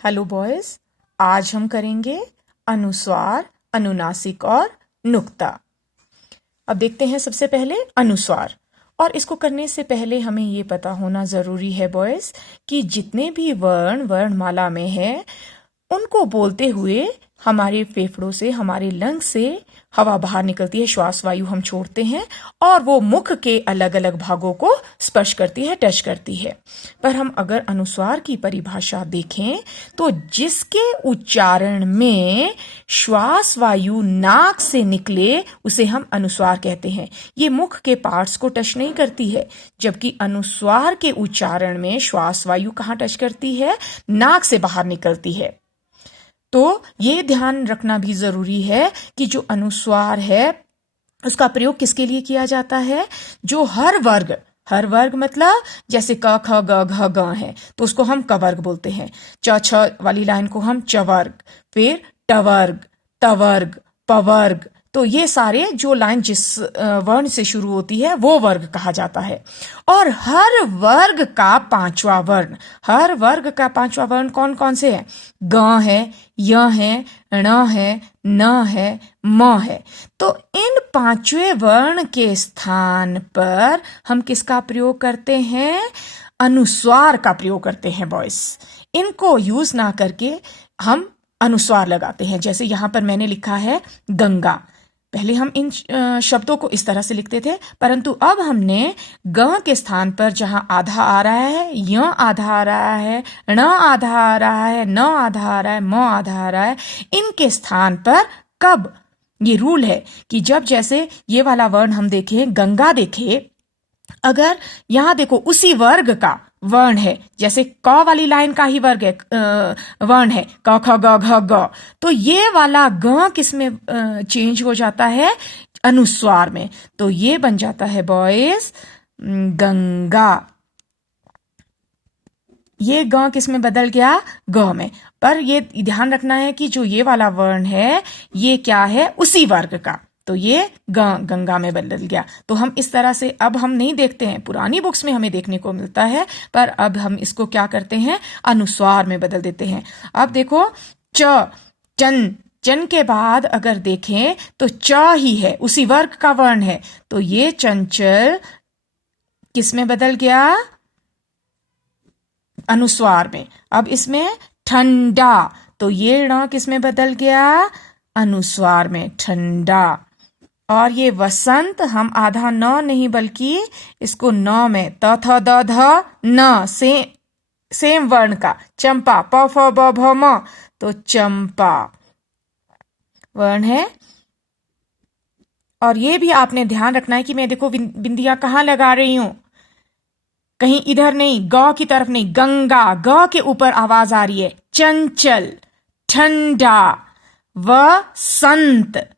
Hello boys, आज हम करेंगे अनुस्वार, अनुनासिक और नुक्ता। अब देखते हैं सबसे पहले अनुस्वार। और इसको करने से पहले हमें ये पता होना ज़रूरी है बॉयज कि जितने भी वर्ण वर्णमाला में है उनको बोलते हुए हमारे फेफड़ों से, हमारे लंग से हवा बाहर निकलती है, श्वास वायु हम छोड़ते हैं और वो मुख के अलग अलग भागों को स्पर्श करती है, टच करती है। पर हम अगर अनुस्वार की परिभाषा देखें तो जिसके उच्चारण में श्वास वायु नाक से निकले उसे हम अनुस्वार कहते हैं। ये मुख के पार्ट्स को टच नहीं करती है, जबकि अनुस्वार के उच्चारण में श्वास वायु कहाँ टच करती है? नाक से बाहर निकलती है। तो ये ध्यान रखना भी जरूरी है कि जो अनुस्वार है उसका प्रयोग किसके लिए किया जाता है? जो हर वर्ग मतलब जैसे क ख ग घ ग है तो उसको हम क वर्ग बोलते हैं। च छ वाली लाइन को हम च वर्ग, फिर ट वर्ग, त वर्ग, प वर्ग। तो ये सारे जो लाइन जिस वर्ण से शुरू होती है वो वर्ग कहा जाता है। और हर वर्ग का पांचवा वर्ण कौन कौन से है? ग है, य है, ण है, न है, म है। तो इन पांचवें वर्ण के स्थान पर हम किसका प्रयोग करते हैं? अनुस्वार का प्रयोग करते हैं बॉयज। इनको यूज ना करके हम अनुस्वार लगाते हैं। जैसे यहां पर मैंने लिखा है गंगा। पहले हम इन शब्दों को इस तरह से लिखते थे, परंतु अब हमने ग के स्थान पर जहां आधा आ रहा है, य आधा आ रहा है, ण आधा आ रहा है, न आधा आ रहा है, म आधा आ रहा है, इनके स्थान पर कब, ये रूल है कि जब जैसे ये वाला वर्ण हम देखें, गंगा देखें, अगर यहां देखो उसी वर्ग का वर्ण है, जैसे क वाली लाइन का ही वर्ग है, वर्ण है क ख ग घ ग, तो ये वाला ग किस में चेंज हो जाता है? अनुस्वार में। तो ये बन जाता है बॉयज गंगा। ये ग किस में बदल गया? ग में। पर ये ध्यान रखना है कि जो ये वाला वर्ण है ये क्या है? उसी वर्ग का। तो ये गंगा में बदल गया। तो हम इस तरह से अब हम नहीं देखते हैं, पुरानी बुक्स में हमें देखने को मिलता है, पर अब हम इसको क्या करते हैं? अनुस्वार में बदल देते हैं। अब देखो चन के बाद अगर देखें तो च ही है, उसी वर्ग का वर्ण है, तो ये चंचल किस में बदल गया? अनुस्वार में। अब इसमें ठंडा, तो ये ण किस में बदल गया? अनुस्वार में, ठंडा। और ये वसंत हम आधा न नहीं बल्कि इसको न में त थ द ध न सेम वर्ण का। चंपा प फ ब भ म, तो चंपा वर्ण है। और ये भी आपने ध्यान रखना है कि मैं देखो बिंदियां कहाँ लगा रही हूं, कहीं इधर नहीं, ग की तरफ नहीं, गंगा, ग के ऊपर आवाज आ रही है। चंचल, ठंडा, वसंत,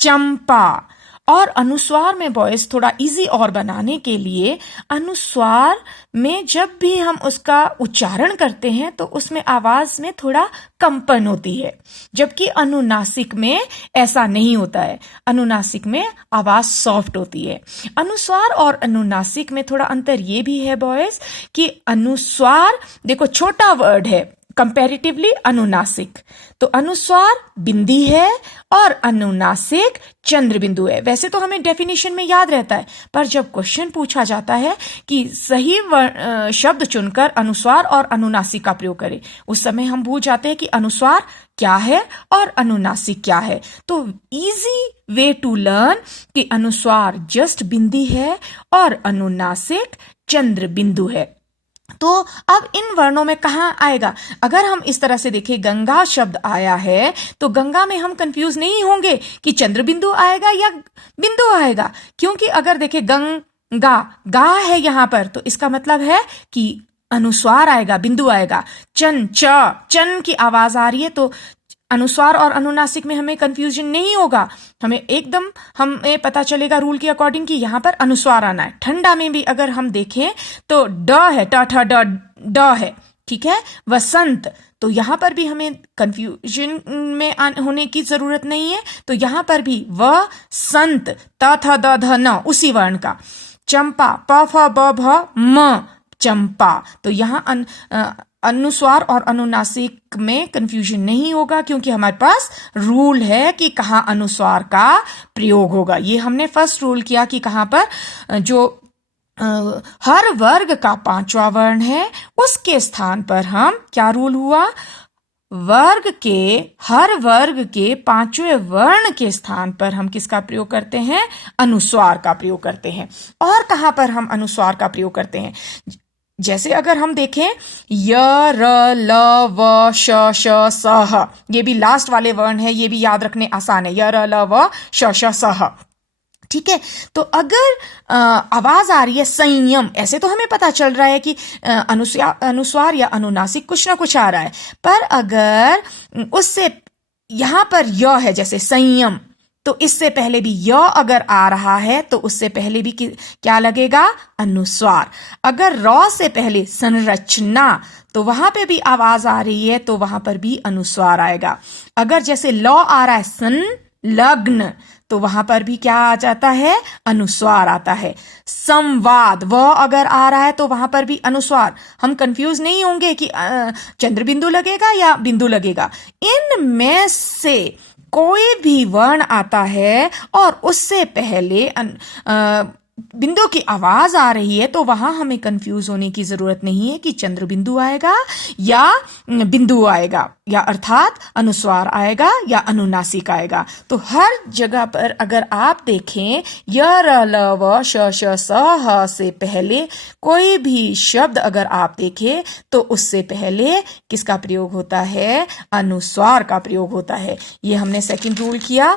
चंपा। और अनुस्वार में बॉयज थोड़ा इजी और बनाने के लिए अनुस्वार में जब भी हम उसका उच्चारण करते हैं तो उसमें आवाज में थोड़ा कंपन होती है, जबकि अनुनासिक में ऐसा नहीं होता है। अनुनासिक में आवाज सॉफ्ट होती है। अनुस्वार और अनुनासिक में थोड़ा अंतर ये भी है बॉयज कि अनुस्वार देखो छोटा वर्ड है कंपैरेटिवली अनुनासिक, तो अनुस्वार बिंदी है और अनुनासिक चंद्र बिंदु है। वैसे तो हमें डेफिनेशन में याद रहता है, पर जब क्वेश्चन पूछा जाता है कि सही शब्द चुनकर अनुस्वार और अनुनासिक का प्रयोग करें, उस समय हम भूल जाते हैं कि अनुस्वार क्या है और अनुनासिक क्या है। तो इजी वे टू लर्न कि अनुस्वार जस्ट बिंदी है और अनुनासिक चंद्र बिंदु है। तो अब इन वर्णों में कहां आएगा? अगर हम इस तरह से देखें, गंगा शब्द आया है तो गंगा में हम कंफ्यूज नहीं होंगे कि चंद्र बिंदु आएगा या बिंदु आएगा, क्योंकि अगर देखें गंगा गा है यहां पर, तो इसका मतलब है कि अनुस्वार आएगा, बिंदु आएगा। चन की आवाज आ रही है, तो अनुस्वार और अनुनासिक में हमें कंफ्यूजन नहीं होगा, हमें पता चलेगा रूल के अकॉर्डिंग कि यहां पर अनुस्वार आना है। ठंडा में भी अगर हम देखें तो ड है, ड है, ठीक है। वसंत, तो यहां पर भी हमें कंफ्यूजन में होने की जरूरत नहीं है, तो यहां पर भी वसंत त थ द ध न उसी वर्ण का। चंपा प फ ब भ म, चंपा, तो यहां अनुस्वार और अनुनासिक में कंफ्यूजन नहीं होगा, क्योंकि हमारे पास रूल है कि कहाँ अनुस्वार का प्रयोग होगा। ये हमने फर्स्ट रूल किया कि कहाँ पर जो हर वर्ग का पांचवा वर्ण है उसके स्थान पर हम, क्या रूल हुआ, हर वर्ग के पांचवें वर्ण के स्थान पर हम किसका प्रयोग करते हैं, अनुस्वार का प्रयोग करते हैं। और कहां पर हम अनुस्वार का प्रयोग करते हैं, जैसे अगर हम देखें य र ल व श श स ह, ये भी लास्ट वाले वर्ण है, ये भी याद रखने आसान है, य र ल व श श स ह। ठीक है, तो अगर आवाज आ रही है संयम, ऐसे तो हमें पता चल रहा है कि अनुस्वार या अनुनासिक कुछ ना कुछ आ रहा है, पर अगर उससे यहां पर य है जैसे संयम, तो इससे पहले भी य अगर आ रहा है तो उससे पहले भी क्या लगेगा, अनुस्वार। अगर र से पहले संरचना, तो वहां पे भी आवाज आ रही है तो वहां पर भी अनुस्वार आएगा। अगर जैसे ल आ रहा है संलग्न, तो वहां पर भी क्या आ जाता है, अनुस्वार आता है। संवाद व अगर आ रहा है तो वहां पर भी अनुस्वार। हम कंफ्यूज नहीं होंगे कि चंद्र बिंदु लगेगा या बिंदु लगेगा, इनमें से कोई भी वर्ण आता है और उससे पहले बिंदु की आवाज आ रही है, तो वहां हमें कंफ्यूज होने की जरूरत नहीं है कि चंद्र बिंदु आएगा या बिंदु आएगा, या अर्थात अनुस्वार आएगा या अनुनासिक आएगा। तो हर जगह पर अगर आप देखें य र ल व श श स ह से पहले कोई भी शब्द अगर आप देखें तो उससे पहले किसका प्रयोग होता है, अनुस्वार का प्रयोग होता है। ये हमने सेकंड रूल किया।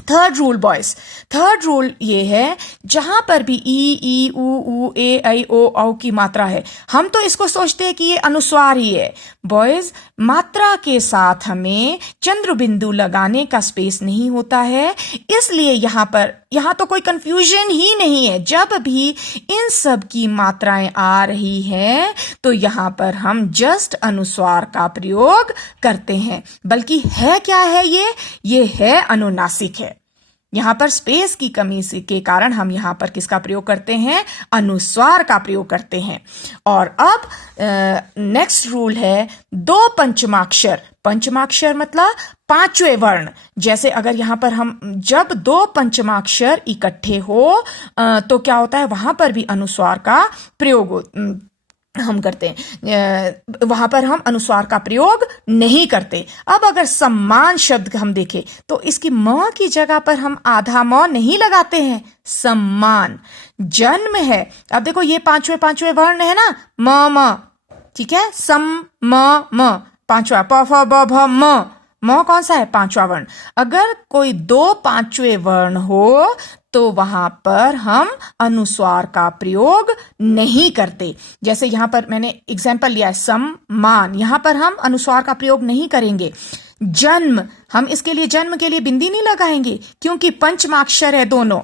Third rule boys, third rule ये है, जहां पर भी ई ऊ ए ऐ ओ औ की मात्रा है, हम तो इसको सोचते हैं कि ये अनुस्वार ही है। बॉयज, मात्रा के साथ हमें चंद्र बिंदु लगाने का स्पेस नहीं होता है, इसलिए यहां तो कोई कंफ्यूजन ही नहीं है। जब भी इन सब की मात्राएं आ रही हैं तो यहां पर हम जस्ट अनुस्वार का प्रयोग करते हैं। बल्कि है क्या है, ये है अनुनासिक है। यहां पर स्पेस की कमी के कारण हम यहां पर किसका प्रयोग करते हैं, अनुस्वार का प्रयोग करते हैं। और अब नेक्स्ट रूल है दो पंचमाक्षर। पंचमाक्षर मतलब पांचवें वर्ण। जैसे अगर यहां पर हम जब दो पंचमाक्षर इकट्ठे हो तो क्या होता है, वहां पर भी अनुस्वार का प्रयोग हम करते हैं, वहां पर हम अनुस्वार का प्रयोग नहीं करते। अब अगर सम्मान शब्द हम देखें तो इसकी म की जगह पर हम आधा म नहीं लगाते हैं, सम्मान। जन्म है, अब देखो ये पांचवें वर्ण है ना, म, ठीक है, सम म, पांचवा, प फ ब भ म कौन सा है, पांचवा वर्ण। अगर कोई दो पांचवें वर्ण हो तो वहां पर हम अनुस्वार का प्रयोग नहीं करते। जैसे यहां पर मैंने एग्जाम्पल लिया है सम्मान, यहां पर हम अनुस्वार का प्रयोग नहीं करेंगे। जन्म, हम इसके लिए जन्म के लिए बिंदी नहीं लगाएंगे क्योंकि पंचमाक्षर है दोनों।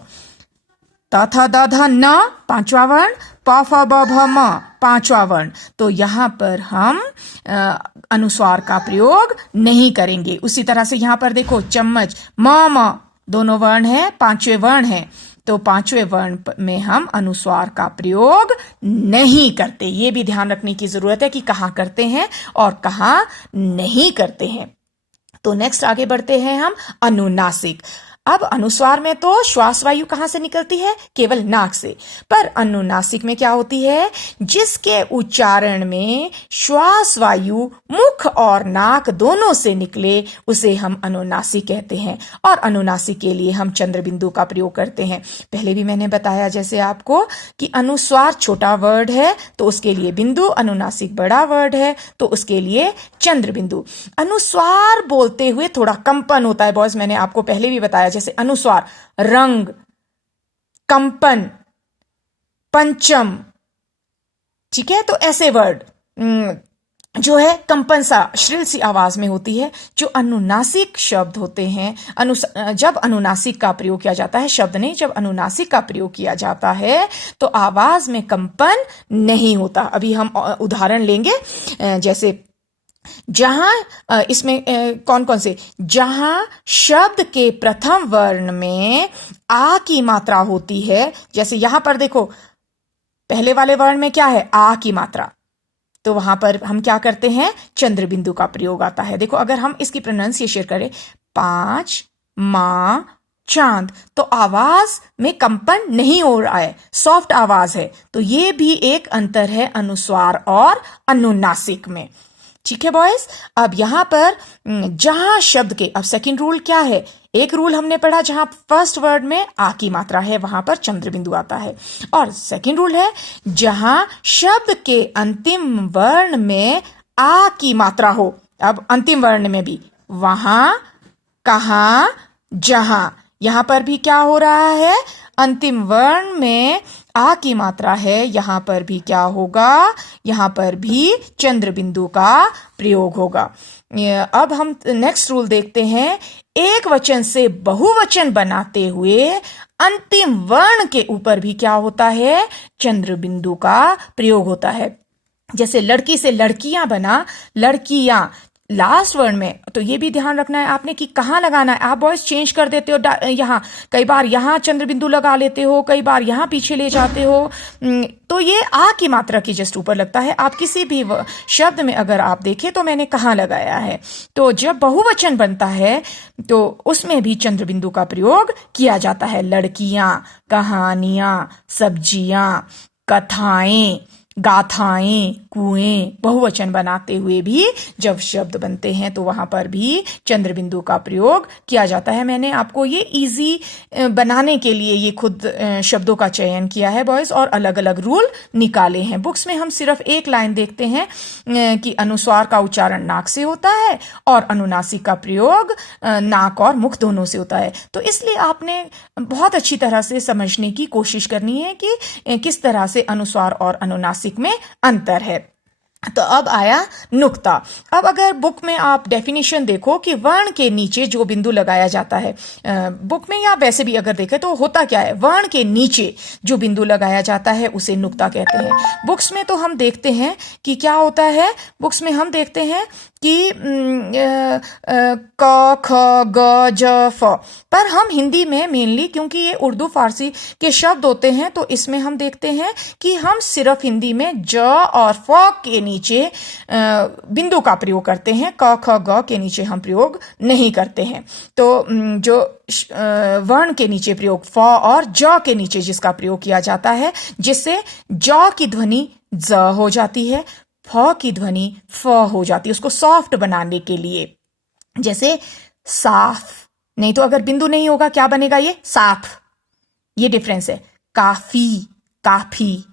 त थ द ध न पांचवा वर्ण, प फ ब भ म पांचवा वर्ण, तो यहां पर हम अनुस्वार का प्रयोग नहीं करेंगे। उसी तरह से यहां पर देखो चम्मच, म दोनों वर्ण है, पांचवें वर्ण है, तो पांचवें वर्ण में हम अनुस्वार का प्रयोग नहीं करते। ये भी ध्यान रखने की जरूरत है कि कहाँ करते हैं और कहाँ नहीं करते हैं। तो नेक्स्ट आगे बढ़ते हैं हम, अनुनासिक। अब अनुस्वार में तो श्वास वायु कहां से निकलती है, केवल नाक से, पर अनुनासिक में क्या होती है, जिसके उच्चारण में श्वास वायु मुख और नाक दोनों से निकले उसे हम अनुनासिक कहते हैं। और अनुनासिक के लिए हम चंद्र बिंदु का प्रयोग करते हैं। पहले भी मैंने बताया जैसे आपको कि अनुस्वार छोटा वर्ड है तो उसके लिए बिंदु, अनुनासिक बड़ा वर्ड है तो उसके लिए चंद्र बिंदु। अनुस्वार बोलते हुए थोड़ा कंपन होता है बॉयज, मैंने आपको पहले भी बताया, जैसे अनुस्वार, रंग, कंपन, पंचम, ठीक है, तो ऐसे वर्ड जो है कंपन सा, श्रिल सी आवाज में होती है। जो अनुनासिक शब्द होते हैं, जब अनुनासिक का प्रयोग किया जाता है, शब्द नहीं, जब अनुनासिक का प्रयोग किया जाता है तो आवाज में कंपन नहीं होता। अभी हम उदाहरण लेंगे, जैसे जहां इसमें कौन कौन से, जहां शब्द के प्रथम वर्ण में आ की मात्रा होती है, जैसे यहां पर देखो पहले वाले वर्ण में क्या है, आ की मात्रा, तो वहां पर हम क्या करते हैं, चंद्र बिंदु का प्रयोग आता है। देखो अगर हम इसकी प्रोनाउंसिएशन करें, 5 माँ चांद, तो आवाज में कंपन नहीं हो रहा है, सॉफ्ट आवाज है। तो ये भी एक अंतर है अनुस्वार और अनुनासिक में। ठीक है बॉयज। अब यहां पर जहां शब्द के, अब सेकंड रूल क्या है, एक रूल हमने पढ़ा जहां फर्स्ट वर्ड में आ की मात्रा है वहां पर चंद्र बिंदु आता है, और सेकंड रूल है जहां शब्द के अंतिम वर्ण में आ की मात्रा हो। अब अंतिम वर्ण में भी, वहां, कहां, जहां, यहां पर भी क्या हो रहा है, अंतिम वर्ण में आ की मात्रा है, यहां पर भी क्या होगा, यहां पर भी चंद्र बिंदु का प्रयोग होगा। अब हम नेक्स्ट रूल देखते हैं, एक वचन से बहुवचन बनाते हुए अंतिम वर्ण के ऊपर भी क्या होता है, चंद्र बिंदु का प्रयोग होता है। जैसे लड़की से लड़कियां बना, लड़कियां, लास्ट वर्ड में, तो ये भी ध्यान रखना है आपने कि कहाँ लगाना है। आप बॉयज चेंज कर देते हो, यहाँ कई बार यहाँ चंद्र बिंदु लगा लेते हो, कई बार यहाँ पीछे ले जाते हो, तो ये आ की मात्रा की जस्ट ऊपर लगता है। आप किसी भी शब्द में अगर आप देखें तो मैंने कहाँ लगाया है। तो जब बहुवचन बनता है तो उसमें भी चंद्र बिंदु का प्रयोग किया जाता है। लड़कियां, कहानियां, सब्जियां, कथाएं, गाथाएं, कुएं, बहुवचन बनाते हुए भी जब शब्द बनते हैं तो वहां पर भी चंद्र बिंदु का प्रयोग किया जाता है। मैंने आपको ये इजी बनाने के लिए ये खुद शब्दों का चयन किया है बॉयज, और अलग अलग रूल निकाले हैं। बुक्स में हम सिर्फ एक लाइन देखते हैं कि अनुस्वार का उच्चारण नाक से होता है और अनुनासिक का प्रयोग नाक और मुख दोनों से होता है। तो इसलिए आपने बहुत अच्छी तरह से समझने की कोशिश करनी है कि किस तरह से अनुस्वार और अनुनासिक में अंतर है। तो अब आया नुक्ता। अब अगर बुक में आप डेफिनेशन देखो कि वर्ण के नीचे जो बिंदु लगाया जाता है, बुक में या वैसे भी अगर देखें तो होता क्या है, वर्ण के नीचे जो बिंदु लगाया जाता है उसे नुक्ता कहते हैं। बुक्स में तो हम देखते हैं कि क्या होता है, बुक्स में हम देखते हैं कि क, ख, ग, ज, फ, पर हम हिंदी में मेनली, क्योंकि ये उर्दू फारसी के शब्द होते हैं, तो इसमें हम देखते हैं कि हम सिर्फ हिंदी में ज और फ के नीचे बिंदु का प्रयोग करते हैं, क, ख, ग के नीचे हम प्रयोग नहीं करते हैं। तो जो वर्ण के नीचे प्रयोग फ और ज के नीचे जिसका प्रयोग किया जाता है, जिससे ज की ध्वनि ज हो जाती है, फ की ध्वनि फ हो जाती है, उसको सॉफ्ट बनाने के लिए। जैसे साफ, नहीं तो अगर बिंदु नहीं होगा क्या बनेगा, ये साफ, ये डिफरेंस है। काफी, काफी,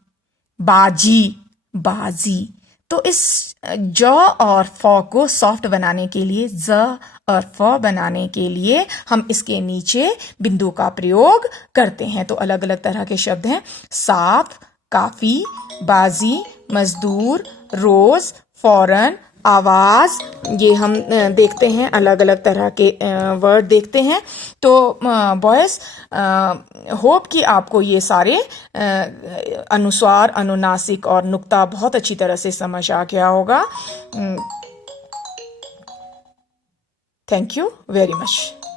बाजी, बाजी। तो इस ज और फ को सॉफ्ट बनाने के लिए, ज और फ बनाने के लिए हम इसके नीचे बिंदु का प्रयोग करते हैं। तो अलग अलग तरह के शब्द हैं, साफ, काफी, बाजी, मजदूर, रोज, फौरन, आवाज, ये हम देखते हैं, अलग अलग तरह के वर्ड देखते हैं। तो बॉयज, होप कि आपको ये सारे अनुस्वार, अनुनासिक और नुक्ता बहुत अच्छी तरह से समझ आ गया होगा। Thank you very much.